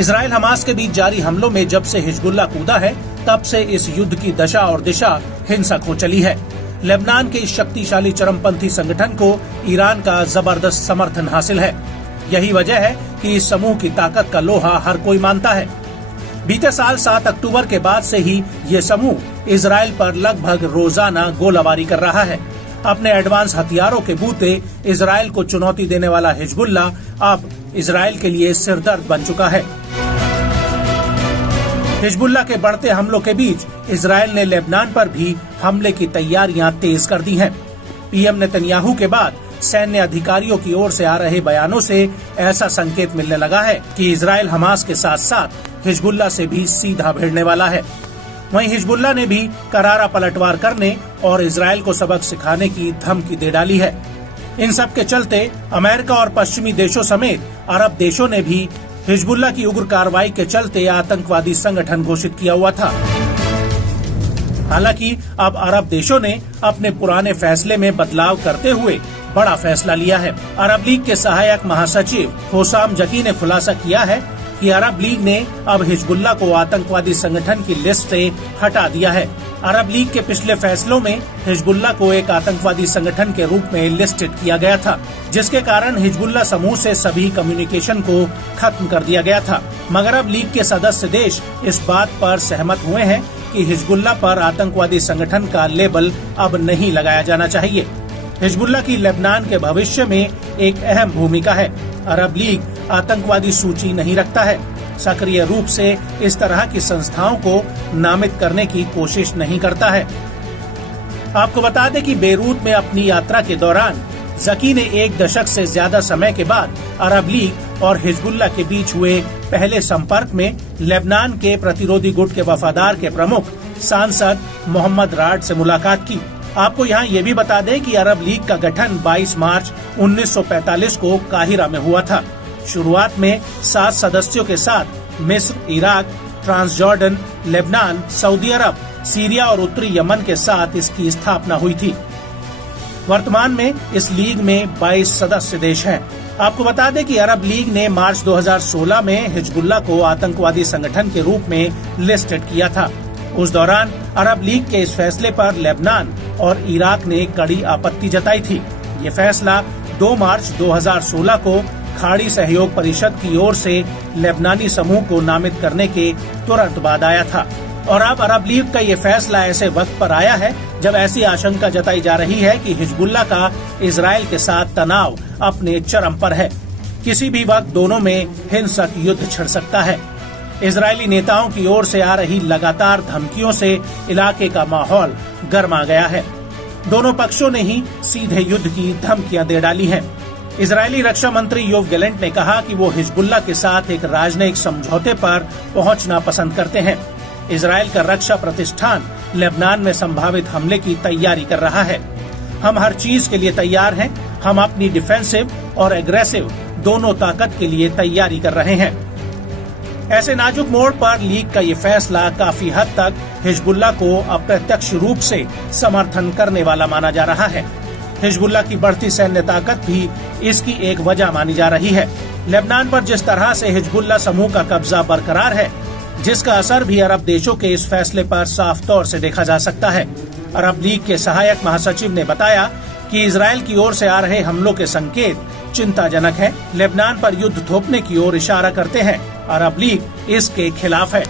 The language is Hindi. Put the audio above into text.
इजराइल हमास के बीच जारी हमलों में जब से हिजबुल्लाह कूदा है तब से इस युद्ध की दशा और दिशा हिंसक हो चली है। लेबनान के इस शक्तिशाली चरमपंथी संगठन को ईरान का जबरदस्त समर्थन हासिल है। यही वजह है कि इस समूह की ताकत का लोहा हर कोई मानता है। बीते साल 7 अक्टूबर के बाद से ही ये समूह इजराइल पर लगभग रोजाना गोलाबारी कर रहा है। अपने एडवांस हथियारों के बूते इजराइल को चुनौती देने वाला हिजबुल्लाह अब इजराइल के लिए सिरदर्द बन चुका है। हिजबुल्लाह के बढ़ते हमलों के बीच इजराइल ने लेबनान पर भी हमले की तैयारियां तेज कर दी हैं। पीएम नेतन्याहू के बाद सैन्य अधिकारियों की ओर से आ रहे बयानों से ऐसा संकेत मिलने लगा है कि इजराइल हमास के साथ साथ हिजबुल्लाह से भी सीधा भिड़ने वाला है। वहीं हिजबुल्लाह ने भी करारा पलटवार करने और इजराइल को सबक सिखाने की धमकी दे डाली है। इन सब के चलते अमेरिका और पश्चिमी देशों समेत अरब देशों ने भी हिजबुल्लाह की उग्र कार्रवाई के चलते आतंकवादी संगठन घोषित किया हुआ था। हालांकि अब अरब देशों ने अपने पुराने फैसले में बदलाव करते हुए बड़ा फैसला लिया है। अरब लीग के सहायक महासचिव होसाम जकी ने खुलासा किया है कि अरब लीग ने अब हिजबुल्लाह को आतंकवादी संगठन की लिस्ट से हटा दिया है। अरब लीग के पिछले फैसलों में हिजबुल्लाह को एक आतंकवादी संगठन के रूप में लिस्टेड किया गया था, जिसके कारण हिजबुल्लाह समूह से सभी कम्युनिकेशन को खत्म कर दिया गया था। मगर अब लीग के सदस्य देश इस बात पर सहमत हुए हैं कि हिजबुल्लाह पर आतंकवादी संगठन का लेबल अब नहीं लगाया जाना चाहिए। हिजबुल्लाह की लेबनान के भविष्य में एक अहम भूमिका है। अरब लीग आतंकवादी सूची नहीं रखता है, सक्रिय रूप से इस तरह की संस्थाओं को नामित करने की कोशिश नहीं करता है। आपको बता दें कि बेरूत में अपनी यात्रा के दौरान जकी ने 1 दशक से ज्यादा समय के बाद अरब लीग और हिजबुल्लाह के बीच हुए पहले संपर्क में लेबनान के प्रतिरोधी गुट के वफादार के प्रमुख सांसद मोहम्मद राड से मुलाकात की। आपको यहाँ ये भी बता दें कि अरब लीग का गठन 22 मार्च 1945 को काहिरा में हुआ था। शुरुआत में 7 सदस्यों के साथ मिस्र, इराक, ट्रांसजॉर्डन, लेबनान, सऊदी अरब, सीरिया और उत्तरी यमन के साथ इसकी स्थापना हुई थी। वर्तमान में इस लीग में 22 सदस्य देश हैं। आपको बता दें कि अरब लीग ने मार्च 2016 में हिजबुल्लाह को आतंकवादी संगठन के रूप में लिस्टेड किया था। उस दौरान अरब लीग के इस फैसले पर लेबनान और इराक ने कड़ी आपत्ति जताई थी। ये फैसला 2 मार्च 2016 को खाड़ी सहयोग परिषद की ओर से लेबनानी समूह को नामित करने के तुरंत बाद आया था। और अब अरब लीग का ये फैसला ऐसे वक्त पर आया है जब ऐसी आशंका जताई जा रही है कि हिजबुल्लाह का इजराइल के साथ तनाव अपने चरम पर है। किसी भी वक्त दोनों में हिंसक युद्ध छिड़ सकता है। इजरायली नेताओं की ओर से आ रही लगातार धमकियों से इलाके का माहौल गर्मा गया है। दोनों पक्षों ने ही सीधे युद्ध की धमकियां दे डाली हैं। इजरायली रक्षा मंत्री योव गैलेंट ने कहा कि वो हिजबुल्लाह के साथ एक राजनयिक समझौते पर पहुंचना पसंद करते हैं। इजराइल का रक्षा प्रतिष्ठान लेबनान में संभावित हमले की तैयारी कर रहा है। हम हर चीज के लिए तैयार हैं। हम अपनी डिफेंसिव और एग्रेसिव दोनों ताकत के लिए तैयारी कर रहे हैं। ऐसे नाजुक मोड़ पर लीग का ये फैसला काफी हद तक हिजबुल्लाह को अप्रत्यक्ष रूप से समर्थन करने वाला माना जा रहा है। हिजबुल्लाह की बढ़ती सैन्य ताकत भी इसकी एक वजह मानी जा रही है। लेबनान पर जिस तरह से हिजबुल्लाह समूह का कब्जा बरकरार है, जिसका असर भी अरब देशों के इस फैसले पर साफ तौर से देखा जा सकता है। अरब लीग के सहायक महासचिव ने बताया कि इजराइल की ओर से आ रहे हमलों के संकेत चिंताजनक है, लेबनान पर युद्ध थोपने की ओर इशारा करते हैं। अरब लीग इसके खिलाफ है।